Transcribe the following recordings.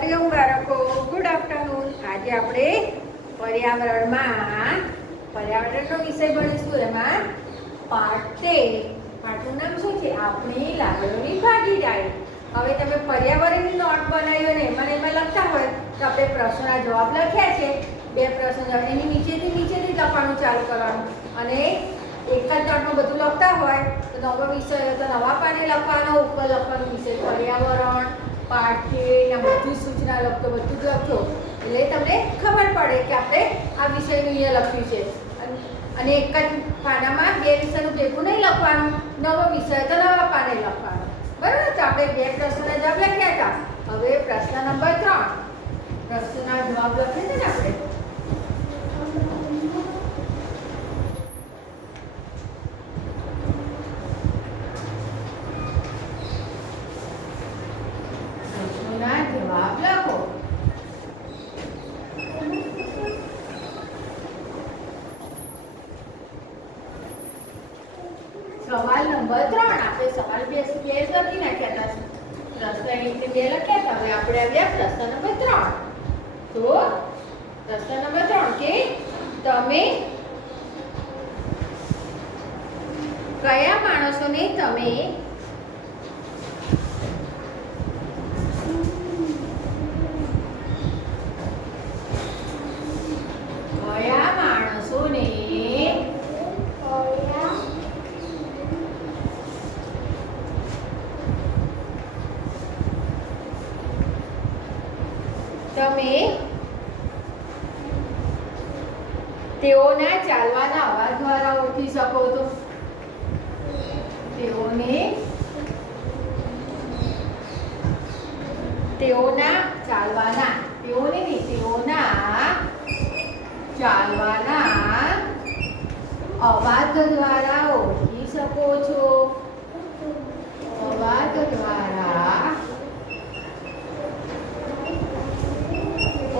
હરિઓમ બાળકો, good afternoon. આજે આપણે પર્યાવરણનો વિષય ભણીશું. એમાં પાઠ 13. પાઠનું નામ શું છે? આપણી લાગણીઓની ભાગીદારી. હવે તમે પર્યાવરણની નોટ બનાવી હોય ને એમાં લખતા હોય તો આપણે પ્રશ્નના જવાબ લખ્યા છે. બે પ્રશ્ન એની નીચેથી લખવાનું ચાલુ કરવાનું, અને એક જ નોટમાં બધું લખતા હોય તો નવો વિષય તો નવા પાને લખવાનો, ઉપર લખવાનો વિષય પર્યાવરણ. પાઠ 13 બધી સૂચના લખતો, બધું જ લખજો એટલે તમને ખબર પડે કે આપણે આ વિષયનું અહીંયા લખ્યું છે. અને એક જ પાનામાં બે વિષયનું ભેગું નહીં લખવાનું, નવો વિષય તો નવા પાને લખવાનો. બરાબર? તો આપણે બે પ્રશ્નના જવાબ લખ્યા હતા. હવે પ્રશ્ન નંબર 3. પ્રશ્નના જવાબ લખીએ છે ને આપણે. જવાબ લખો. સવાલ નંબર 3. આપણે સવાલ બે લખી નાખ્યા હતા. પ્રશ્ન 1 થી 2 લખ્યા હતા. હવે આપણે આવ્યા પ્રશ્ન નંબર 3. તો પ્રશ્ન નંબર 3 કે તમે કયા માણસોને તમે તેઓના ચાલવાના અવાજ દ્વારા ઓળખી શકો છો. તેઓના ચાલવાના અવાજ દ્વારા ઓળખી શકો છો. અવાજ દ્વારા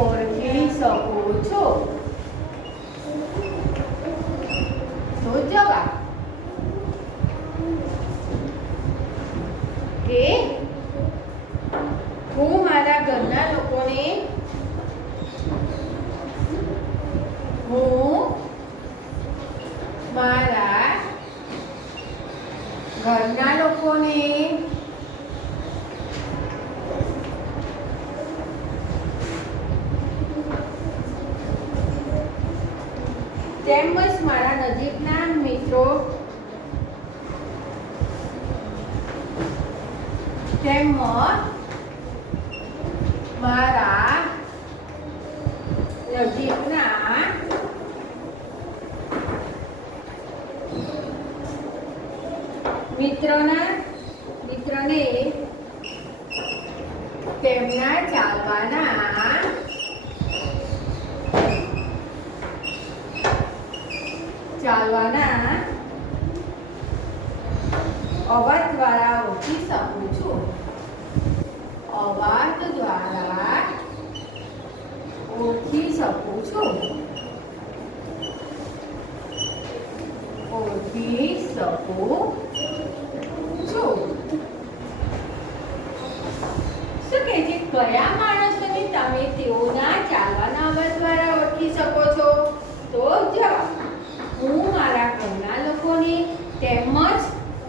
ઓળખી શકો છો. તો જવાબ કે હું મારા ઘરના લોકોને તેમજ મારા નજીકના મિત્રો મિત્રને તેમના ચાલવાના અવાજ દ્વારા ઓળખી શકું છું. અવાજ દ્વારા ઓળખી શકું છું. શું કહે છે? કયા માણસોને તમે તેઓના ચાલવાના અવાજ દ્વારા ઓળખી શકો છો? તો જવાબ હું મારા ઘરના લોકોને તેમજ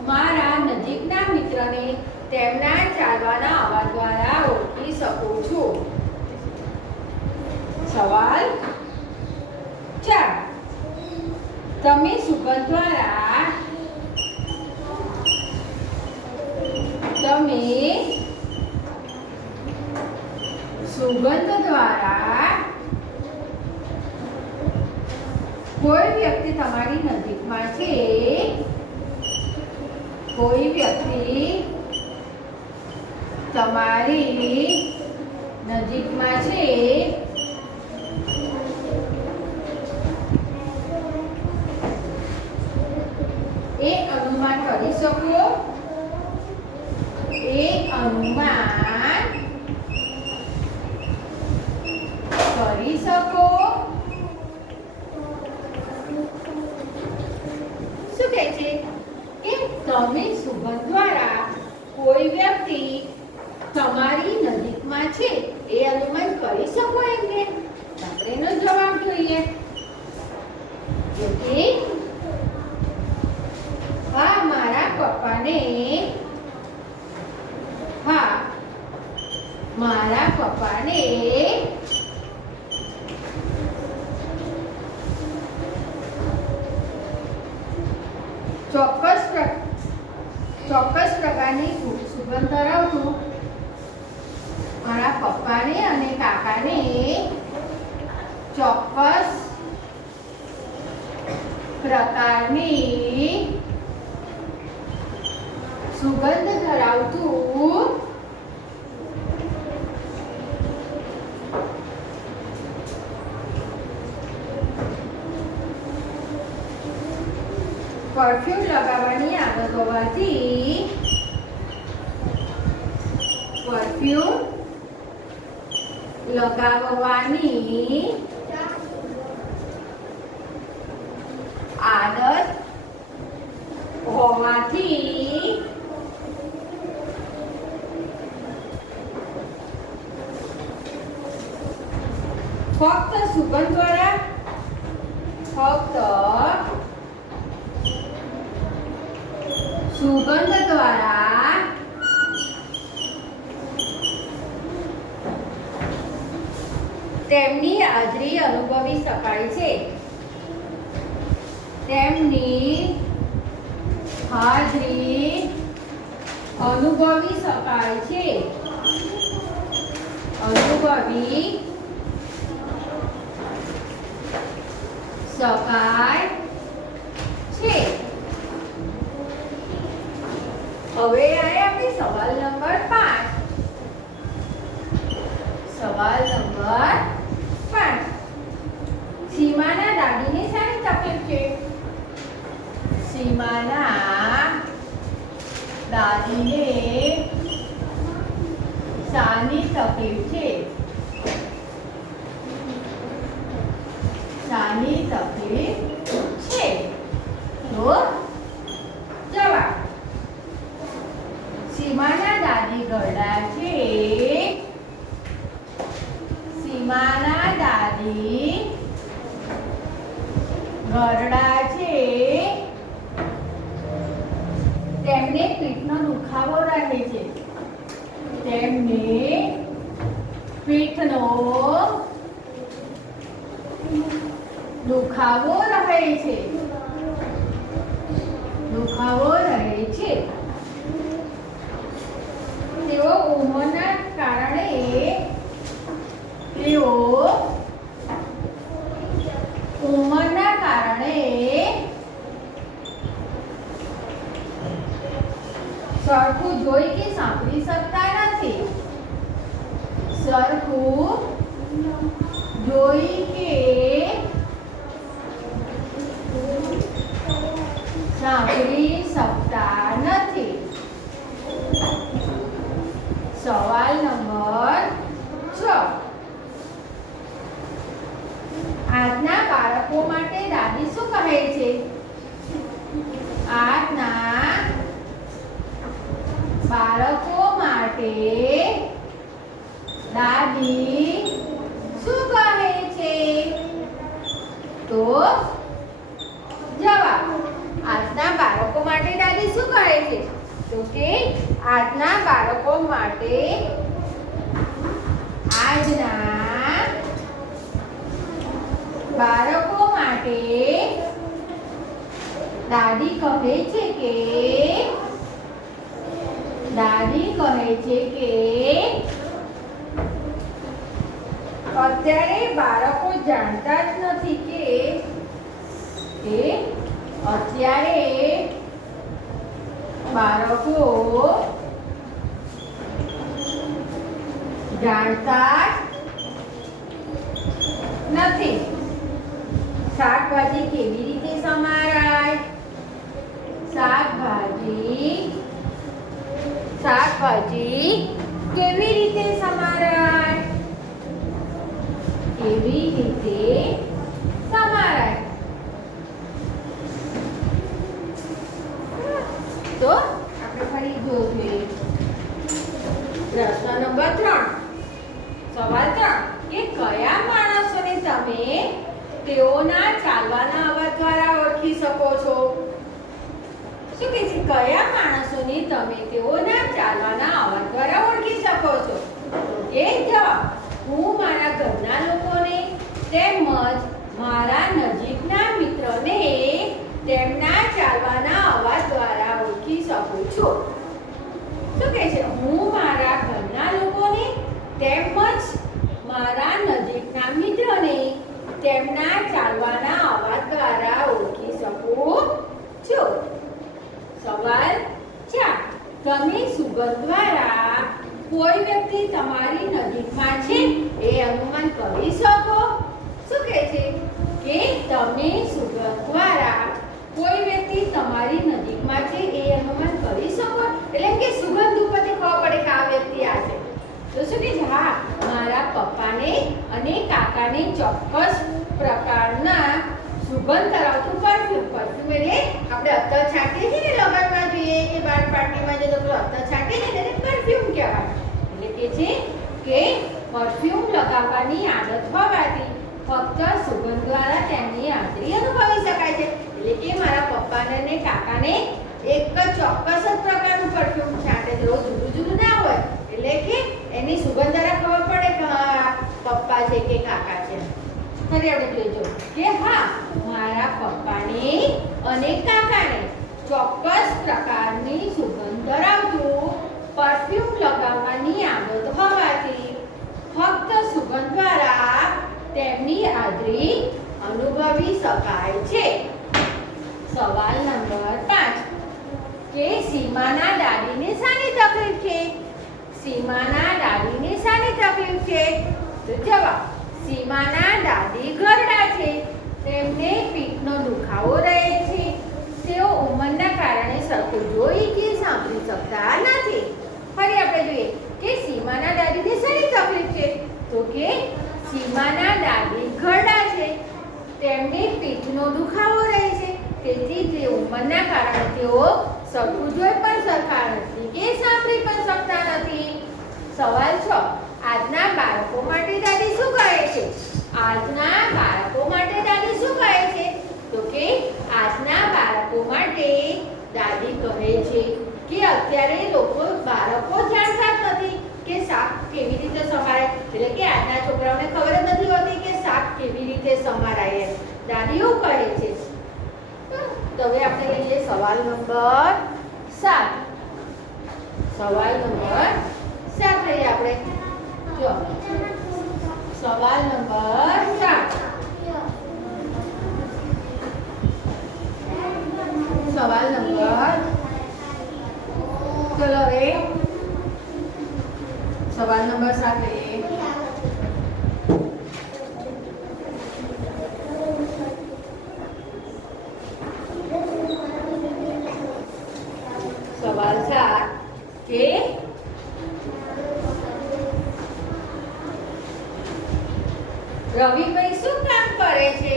મારા નજીકના મિત્રને તેમના ચાલવાના અવાજ દ્વારા ઓળખી શકું છું. સવાલ 4. તમે સુગંધ દ્વારા કોઈ વ્યક્તિ તમારી નજીકમાં છે એ અનુમાન કરી શકો. શું કહે છે કે તમે સુગંધ દ્વારા કોઈ વ્યક્તિ તમારી નજીકમાં છે એ અનુમાન કરી શકો એમ કે આપણે એનો જવાબ જોઈએ. ઓકે, હા મારા પપ્પાને ચોક્કસ પ્રકારની સુગંધ ધરાવતું મારા પપ્પાને અને કાકાને ચોક્કસ પ્રકારની સુગંધ ધરાવતું પરફ્યુમ લગાવવાની આદત હોવાથી ફક્ત સુગંધ દ્વારા તેમની હાજરી અનુભવી શકાય છે. હવે આયા આપણે સવાલ નંબર 5. સીમાના દાદીને શાની તકલીફ છે? સીમાના દાદીને શાની તકલીફ છે? તો જવાબ સીમાના દાદી ઘરડા છે. તેમને પીઠનો દુખાવો રહે છે. દુખાવો રહે છે. તેઓ ઉંમરના કારણે સરખું જોઈ કે સાંભળી શકતા નથી. સવાલ નંબર 6. આજના બાળકો માટે દાદી શું કહે છે? તો જવાબ આજના બાળકો માટે દાદી શું કહે છે? તો કે આજના બાળકો માટે દાદી કહે છે કે અત્યારે બાળકો જાણતા જ નથી કે શાકભાજી કેવી રીતે સમારાય? શાકભાજી કેવી રીતે સમારાય? તો આપણે ફરી જોઈએ પ્રશ્ન નંબર 3. સવાલ 3 કે કયા માણસોને તમે તેઓના ચાલવાના અવાજ દ્વારા ઓળખી શકો છો? શું કહે છે? કયા માણસોને તમે તેઓના ચાલવાના અવાજ દ્વારા ઓળખી શકો છો? કે જવાબ હું મારા ઘરના લોકોને તેમજ મારા નજીકના મિત્રને તેમના ચાલવાના અવાજ દ્વારા ઓળખી શકું છું. શું કહે છે? હું મારા ઘરના લોકોને તેમજ મારા નજીકના મિત્રને તેમના ચાલવાના અવાજ દ્વારા ઓળખી શકું છું. સવાલ 4 તમે સુગંધ દ્વારા કોઈ વ્યક્તિ તમારી નજીકમાં છે એ અનુમાન કરી શકો? શું કહે છે? કે તમે સુગંધ દ્વારા કોઈ વ્યક્તિ તમારી નજીકમાં છે એ અનુમાન કરી શકો? એટલે કે સુગંધ ઉપરથી ખબર પડે કે આ વ્યક્તિ આ છે. તો શું કહે છે? હા, મારા પપ્પાને અને કાકાને ચોક્કસ પ્રકારના સુગંધ ધરાવતું પરફ્યુમ એટલે આપણે અત્તર છાંટીએ છીએ ને લગ્નમાં જોઈએ કે બાર પાર્ટીમાં જઈએ તો પેલું અત્તર છાંટીએ છીએ તેને પરફ્યુમ કહેવાય. એટલે કે છે કે પરફ્યુમ લગાવવાની આદત હોવાથી ફક્ત સુગંધ દ્વારા તેમની હાજરી અનુભવી શકાય છે. એટલે કે મારા પપ્પાને અને કાકાને એક જ ચોક્કસ જ પ્રકારનું પરફ્યુમ છાંટે છે, રોજ જુદું જુદું ના હોય. એટલે કે એની સુગંધ દ્વારા ખબર પડે કે હા પપ્પા છે કે કાકા છે. ફરી આપણે જોઈજો કે હા મારા પપ્પાને અને કાકાને ચોક્કસ પ્રકારની સુગંધ ધરાવતું પરફ્યુમ લગાવવાની આદત હોવાથી ફક્ત સુગંધ દ્વારા તેમની હાજરી અનુભવી શકાય છે. સવાલ નંબર 5 કે સીમાના દાદીને શાની તકલીફ છે? સીમાના દાદીને શાની તકલીફ છે? તો જવાબ સીમાના દાદી ઘરડા છે. તેમને પીઠનો દુખાવો રહે છે. તેઓ ઉંમરના કારણે સરખું જોઈ કે સાંભળી શકતા નથી. ફરી આપણે જોઈએ કે સીમાના દાદીને શાની તકલીફ છે? તો કે સીમાના દાદી ઘરડા છે. તેમને પીઠનો દુખાવો રહે છે. તેથી તે ઉંમરના કારણે તેઓ સરખું જોઈ પણ શકતા નથી કે સાંભળી પણ શકતા નથી. સવાલ 6 આજના બાળકો માટે દાદી શું કહે છે? આજના બાળકો માટે દાદી શું કહે છે? તો કે આજના બાળકો માટે દાદી કહે છે કે અત્યારે બાળકો જાણતા જ નથી કે શાક કેવી રીતે સમારાય. એટલે કે આજના છોકરાઓને ખબર જ નથી હોતી કે શાક કેવી રીતે સમારાય. દાદીઓ કહે છે. તો હવે આપણે લઈએ સવાલ નંબર 7. સવાલ નંબર 7 લઈએ આપણે. જો સવાલ નંબર 7. સવાલ નંબર ચલો હવે સવાલ નંબર 7 લઈએ. સવાલ 7 કે રવિભાઈ શું કામ કરે છે?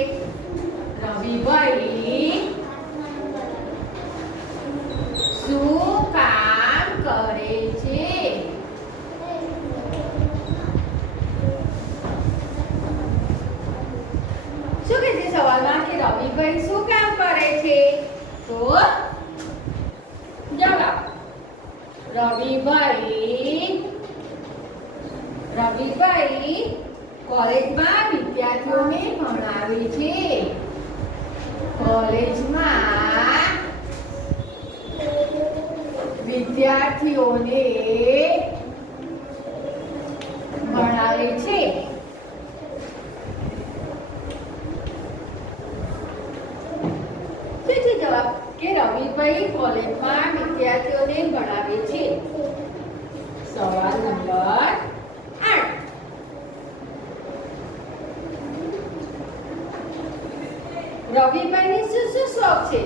રવિભાઈ શું કામ કરે છે? શું કહે છે સવાલમાં કે રવિભાઈ શું કામ કરે છે? તો જવાબ રવિભાઈ કોલેજમાં વિદ્યાર્થીઓને ભણાવે છે. કોલેજમાં વિદ્યાર્થીઓને ભણાવે છે. શું છે જવાબ? કે રવિભાઈ કોલેજમાં વિદ્યાર્થીઓને ભણાવે છે. સવાલ નંબર 8. રવિભાઈને શું શોખ છે?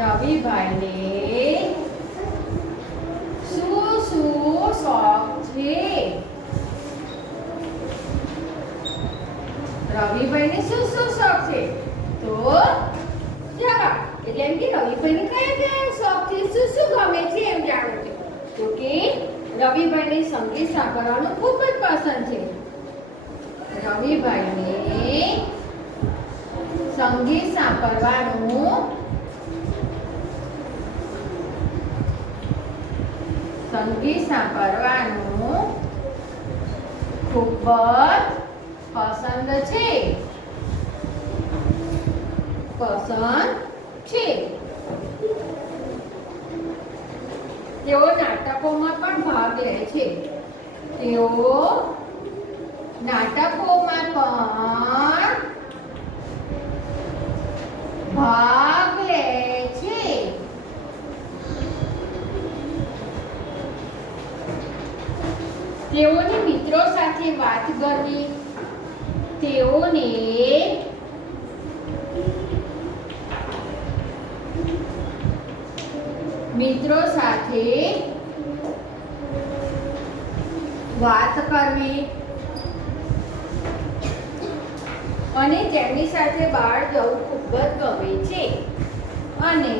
રવિભાઈને શું શોખ છે? રવિભાઈને શું શોખ છે? તો જવાબ એટલે એમ કે રવિભાઈને કયા કયા શોખ છે, શું ગમે છે એમ જાણો છો. તો કે રવિભાઈને સંગીત સાંભળવાનું ખૂબ જ પસંદ છે. રવિભાઈને સંગીત સાંભળવાનું ખૂબ જ પસંદ છે. તેઓ નાટકોમાં પણ ભાગ લે છે. તેઓને મિત્રો સાથે વાત કરવી, અને તેમની સાથે બહાર જવું ખૂબ જ ગમે છે. અને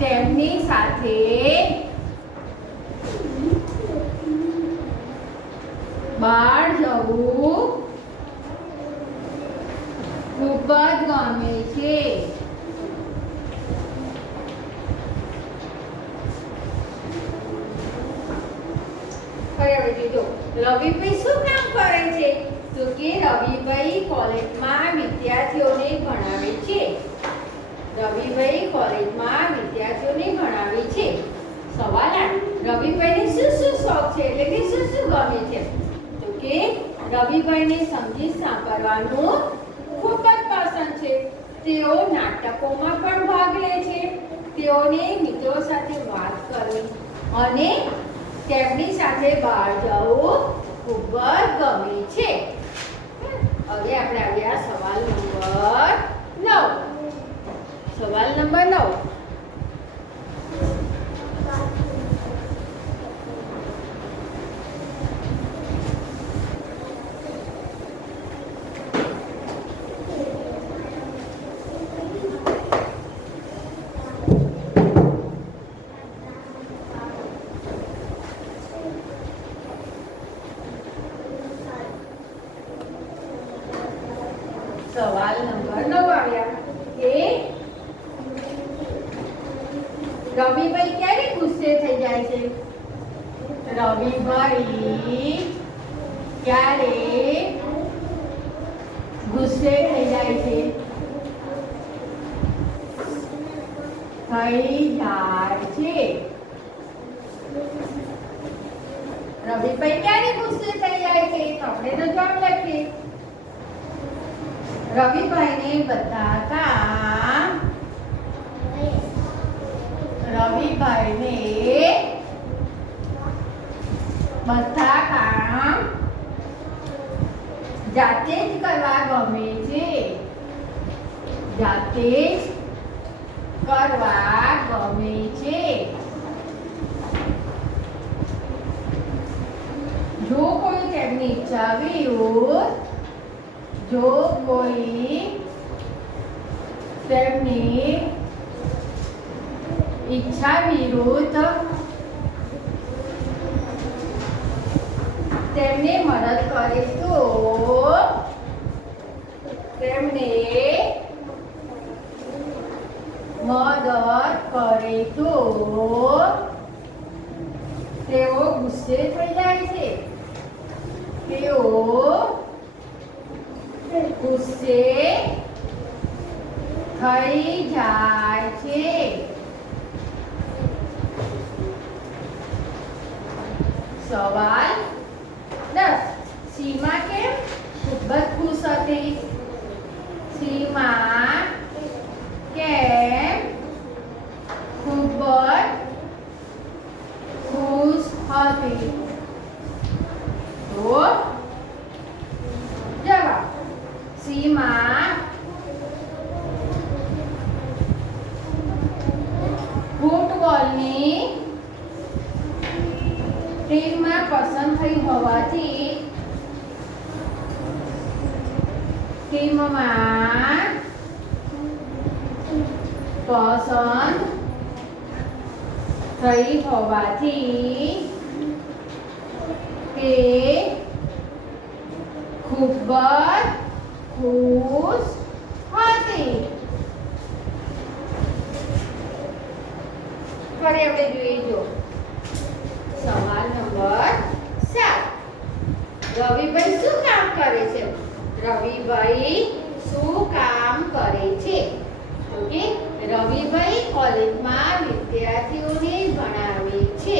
તેમની સાથે બહાર જવું ખૂબ જ ગમે છે. રવિભાઈ શું કામ કરે છે? તો કે રવિભાઈ કોલેજમાં વિદ્યાર્થીઓને ભણાવે છે. સવાલ 8. રવિભાઈને શું શોખ છે, એટલે કે શું ગમે છે? તો કે રવિભાઈને સંગીત સાંભળવાનું ખૂબ જ પસંદ છે. તેઓ નાટકોમાં પણ ભાગ લે છે. તેઓને મિત્રો સાથે વાત કરવી અને તેમની સાથે બહાર જવું ખૂબ જ ગમે છે. હવે આપણે આવ્યા સવાલ નંબર 9. સવાલ નંબર 9 આવ્યા કે રવિભાઈ ક્યારે ગુસ્સે થઈ જાય છે? રવિભાઈ ક્યારે ગુસ્સે થઈ જાય છે? રવિભાઈ ક્યારે ગુસ્સે થઈ જાય છે? તો આપણે તો જવાબ લખીએ. રવિભાઈને બધા કામ જાતે જ કરવા ગમે છે. જો કોઈ તેમની ઈચ્છા વિરુદ્ધ તેમને મદદ કરે તો તેઓ ગુસ્સે થઈ જાય છે. સવાલ 10. સીમા કેમ ખૂબ જ ખુશ હતી? તો જવાબ સીમા ફૂટબોલની ટીમમાં પસંદ થઈ હોવાથી ટીમમાં પસંદ થઈ હોવાથી તે ખૂબ જ ખુશ હતી. ફરી આપણે જોઈએ જો સવાલ નંબર 7. રવિભાઈ શું કામ કરે છે? રવિભાઈ શું કામ કરે છે? ઓકે, રવિભાઈ કોલેજમાં વિદ્યાર્થીઓને ભણાવે છે.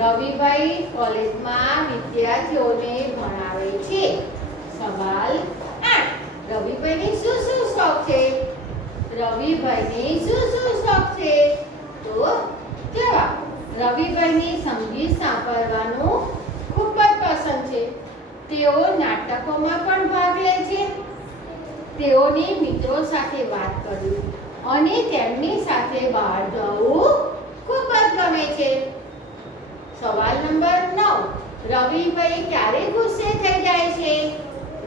રવિભાઈ કોલેજમાં વિદ્યાર્થીઓને ભણાવે છે. સવાલ 8. રવિભાઈને શું શું શોખ છે? રવિભાઈને શું શું શોખ છે? તો જવાબ રવિભાઈને સંગીત સાંભળવાનું ખૂબ જ પસંદ છે. તેઓ નાટકોમાં પણ ભાગ લે છે. તેઓની મિત્રો સાથે વાત કરવી અને તેમની સાથે બહાર જવું ખૂબ જ ગમે છે. સવાલ નંબર 9. રવિભાઈ ક્યારે ગુસ્સે થઈ જાય છે?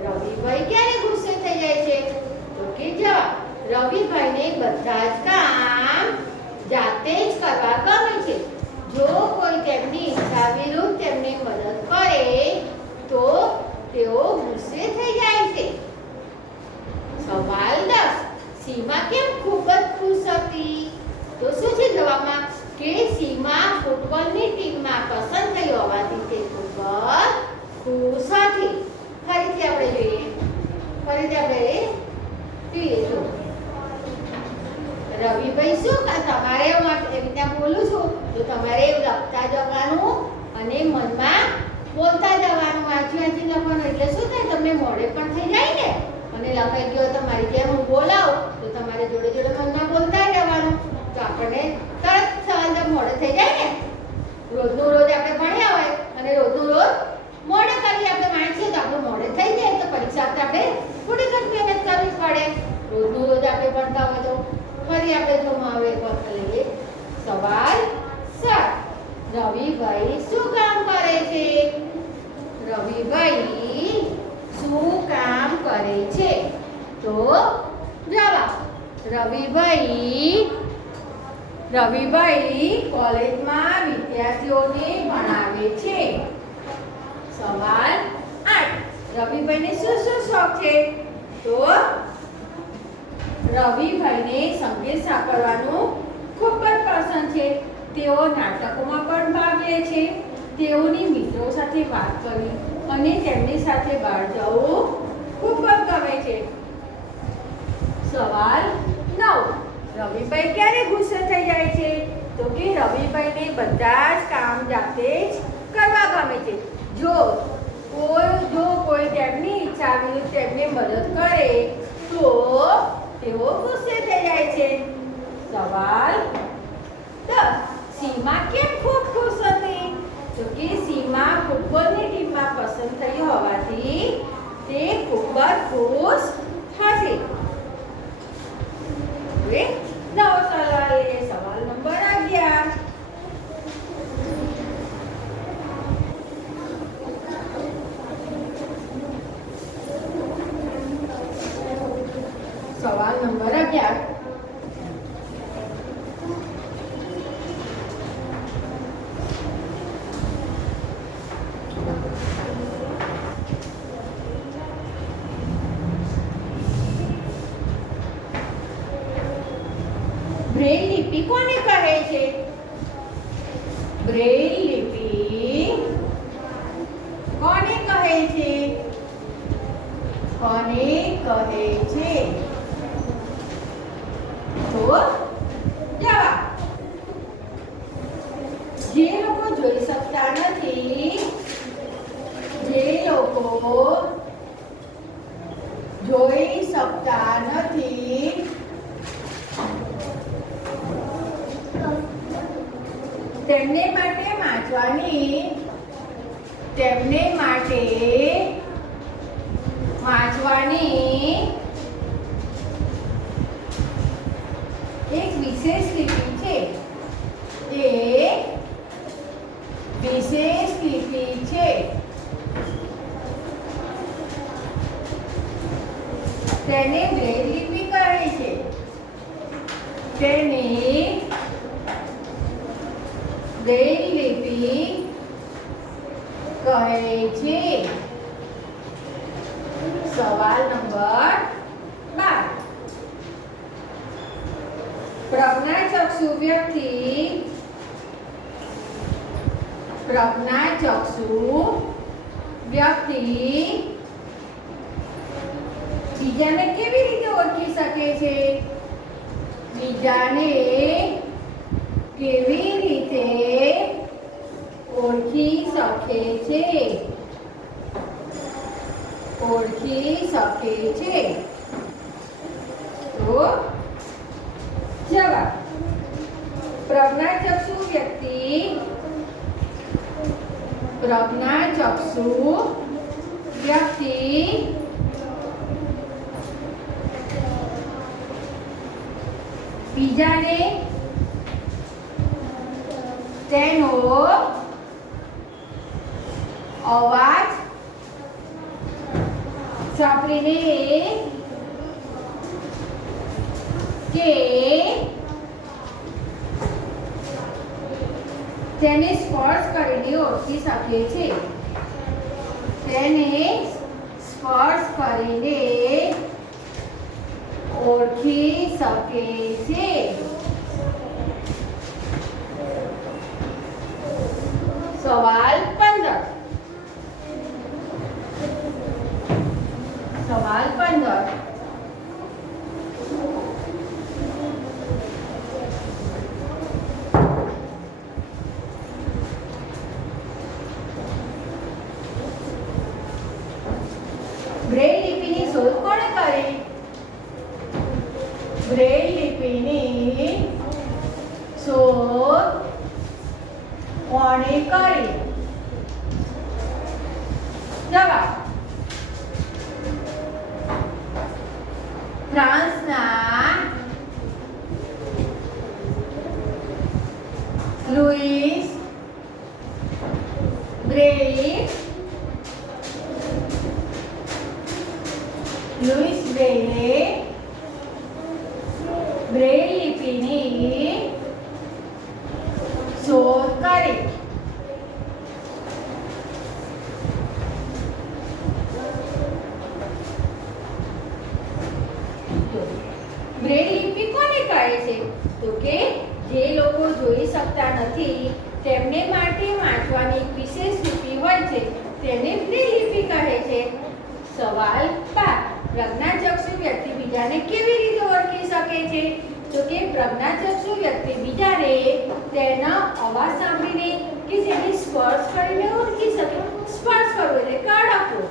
રવિભાઈ ક્યારે ગુસ્સે થઈ જાય છે? તો કે જવાબ રવિભાઈને બધા જ કામ જાતે જ કરવા ગમે છે. જો કોઈ તેમની ઈચ્છા વિરુદ્ધ તેમને મદદ કરે તો તેઓ ગુસ્સે થઈ જાય છે. સવાલ 10. સીમા કેમ ખૂબ જ ખુશ હતી? તો શું છે જવાબમાં કે સીમા ફૂટબોલની ટીમમાં પસંદ થઈ હોવાથી તે ખૂબ જ ખુશ હતી. ફરીથી આપણે જોઈએ જો રવિભાઈ શું તમારે એવી રીતના બોલું છું તો તમારે લખતા જવાનું અને મનમાં બોલતા જવાનું, વાંચી લખવાનું. એટલે શું થાય તમને મોઢે પણ થઈ જાય ને અને લખાઈ ગયો તમારી જેમ હું બોલાવું તો તમારે જોડે જોડે મનમાં બોલતા જવાનું. તો આપણને તરત સવાલ મોઢે થઈ જાય ને. રોજનું રોજ આપણે ભણ્યા હોય અને રોજનું રોજ મોઢે કરી આપણે વાંચીએ તો આપણું મોઢે થઈ જાય. તો પરીક્ષા આપણે થોડી ઘણી મહેનત કરવી પડે. રોજનું રોજ આપણે ભણતા હોય તો ફરી આપણે જો હવે એક વખત લઈએ. સવાલ 7. રવિભાઈ શું કામ કરે છે? રવિભાઈ શું કામ કરે છે? તો જવાબ રવિભાઈ કોલેજમાં વિદ્યાર્થીઓને ભણાવે છે. સવાલ 8. રવિભાઈને શું શું શોખ છે? તો રવિભાઈને સંગીત સાંભળવાનું ખૂબ જ પસંદ છે. તેઓ નાટકોમાં પણ ભાગ લે છે. તેઓની મિત્રો સાથે વાત કરવી અને તેમની સાથે બહાર જવું ખૂબ જ ગમે છે. સવાલ 9. રવિભાઈ ક્યારે ગુસ્સે થઈ જાય છે? તો કે રવિભાઈને બધા જ કામ જાતે જ કરવા ગમે છે. જો કોઈ તેમની ઈચ્છા વિરુદ્ધ તેમને મદદ કરે તો તેઓ ગુસ્સે થઈ જાય છે. સવાલ 10. સીમા કેમ ખૂબ ખુશ હતી? તો કે સીમા ફૂટબોલની ટીમમાં પસંદ થઈ હોવાથી તે ખૂબ જ ખુશ હતી. હવે નવો સવાલ લઈએ. સવાલ નંબર 11. સવાલ નંબર 11. બ્રેઇલ લિપિ કોને કહે છે? બ્રેઇલ લિપિ કોને કહે છે? કોને કહે છે? તો જવાબ જે લોકો જોઈ શકતા નથી, જે લોકો જોઈ શકતા નથી તેમને માટે વાંચવાની એક વિશેષ લિપિ છે. તેને બ્રેઇલ લિપિ કહે કહે છે? તેને બ્રેઇલ લિપિ કહે છે. સવાલ નંબર 12. પ્રજ્ઞાચક્ષુ વ્યક્તિ બીજાને કેવી રીતે ઓળખી શકે છે? બીજાને કેવી રીતે ઓળખી શકે છે? તો જવાબ: પ્રજ્ઞાચક્ષુ વ્યક્તિ બીજાને તેનો અવાજ સાંભળીને કે તેને સ્પર્શ કરીને ઓળખી શકે છે. સવાલ 15. બ્રેઇલ લિપિની શોધ કોણે કરી? બ્રેઇલ લિપિની શોધ કોણે કરી? જવાબ: ફ્રાન્સના લુઈસ બ્રેઇલે બ્રેઇલ લિપિની શોધ કરી. બ્રેઇલ લિપિ કોને કહે છે? તો કે જે લોકો જોઈ શકતા નથી તેમને માટે વાંચવાની એક વિશેષ લિપિ હોય છે, તેને બ્રેઇલ લિપિ કહે છે. સવાલ 5. પ્રજ્ઞાચક્ષુ વ્યક્તિ બીજાને કેવી રીતે ઓળખી શકે છે? તો કે પ્રજ્ઞાચક્ષુ વ્યક્તિ બીજાને તેના અવાજ સાંભળીને કે જેને સ્પર્શ કરીને ઓળખી શકે. સ્પર્શ કરવો એટલે કાર્ડ આપવો.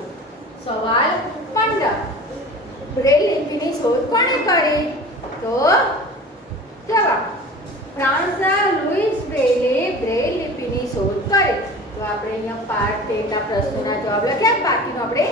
સવાલ 15. બ્રેઇલ લિપિની શોધ કોણે કરી? તો જવાબ: ફ્રાન્સના લુઈસ બ્રેઇલે બ્રેઇલ લિપિની શોધ કરી. તો આપણે અહીંયા પાર્ટ 13 ના પ્રશ્નોના જવાબ લખ્યા, બાકીનો આપણે